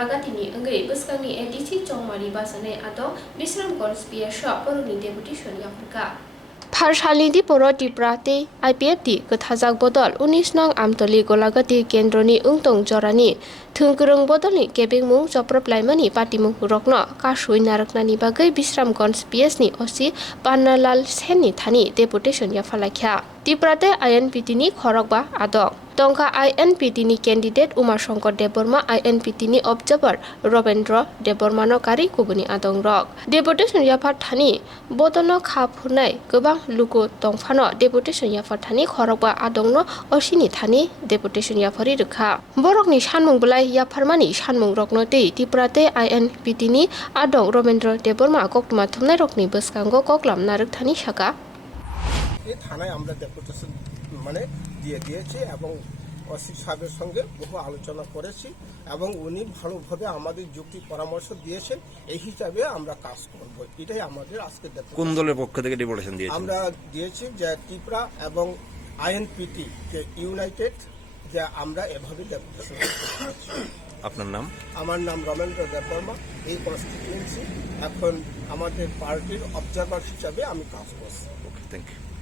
Golagatini Angay Buskani Edici Chongmari Basane Ato Bisramgons Piasha Poruni Deputation Africa. Parhalidi Poro Diprate IPFD Gethajak Bodol 19 nong Amtoli Golagati Kendroni Ungtong Jorani Thungkurung Bodolni Kebingmung Joproplaimani Patimung Rokno Kashui Naraknani Bagai Bisramgons PSni Osi Panalal Seni Thani Deputation Yafalakha Diprate INPTni Khorokba Adok Tongka INPTni candidate Umar Shankar Deborma INPTni observer Robendra Debormano Kari Kubuni Adong Rok Deputation Yafat Thani Bodono Khapurnai Gobang Luko Tongfano Deputation Yafatani Khorokba Adongno Osini Thani Deputation Yafari Rukha Borokni Shanmung Bulai Yafarmani Shanmung Rokno Dei Diprate INPTni Adong Robendra Deborma Koktuma Thumnai Rokni Buskango Koklam Naruk Thani Shaka এই থানায় আমরা deputation মানে দিয়ে দিয়েছি এবং OC সাহেবের সঙ্গে বহু আলোচনা করেছি এবং উনি ভালোভাবে আমাদের যুক্তি পরামর্শ দিয়েছেন এই হিসাবে আমরা কাজ করব এটাই আমাদের আজকে কোন দলের পক্ষ থেকে ডেপুটেশন দিয়েছেন আমরা দিয়েছি যে ত্রিপুরা এবং আইএনপিটি যে ইউনাইটেড যে আমরা এভাবে ডেপুটেশন আপনার নাম আমার নাম রমেন্দ্র দেববর্মা এই কনস্টিটিউয়েন্সি এখন আমাদের পার্টির অবজারভার হিসাবে আমি কাজ করছি ওকে থ্যাংক ইউ